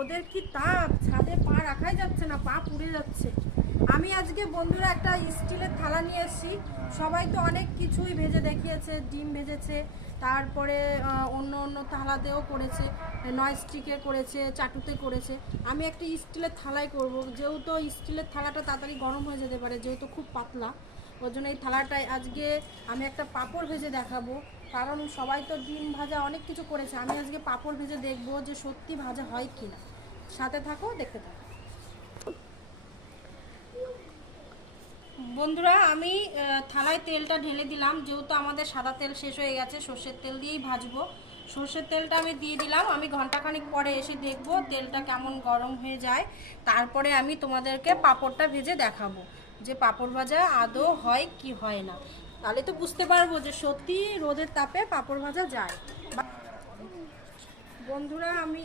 রোদের কি তাপ, ছাদে পা রাখাই যাচ্ছে না, পা পুড়ে যাচ্ছে। আমি আজকে বন্ধুরা একটা স্টিলের থালা নিয়ে এসেছি। সবাই তো অনেক কিছুই ভেজে দেখিয়েছে, ডিম ভেজেছে, তারপরে অন্য অন্য থালাতেও করেছে, ননস্টিকে করেছে, চাটুতে করেছে। আমি একটা স্টিলের থালায় করব, যেহেতু স্টিলের থালাটা তাড়াতাড়ি গরম হয়ে যেতে পারে, যেহেতু খুব পাতলা। ওর জন্য এই থালাটায় আজকে আমি একটা পাঁপড় ভেজে দেখাবো। কারণ সবাই তো ডিম ভাজা অনেক কিছু করেছে, আমি আজকে পাঁপড় ভেজে দেখবো যে সত্যি ভাজা হয় কি না। সাথে থাকো, দেখতে থাকো বন্ধুরা। আমি থালায় তেলটা ঢেলে দিলাম, যেহেতু আমাদের সাদা তেল শেষ হয়ে গেছে, সর্ষের তেল দিয়েই ভাজবো। সর্ষের তেলটা আমি দিয়ে দিলাম। আমি ঘন্টাখানিক পরে এসে দেখবো তেলটা কেমন গরম হয়ে যায়, তারপরে আমি তোমাদেরকে পাঁপড়টা ভেজে দেখাবো যে পাঁপড় ভাজা আদৌ হয় কি হয় না। তাহলে তো বুঝতে পারবো যে সত্যি রোদের তাপে পাঁপড় ভাজা যায়। বন্ধুরা আমি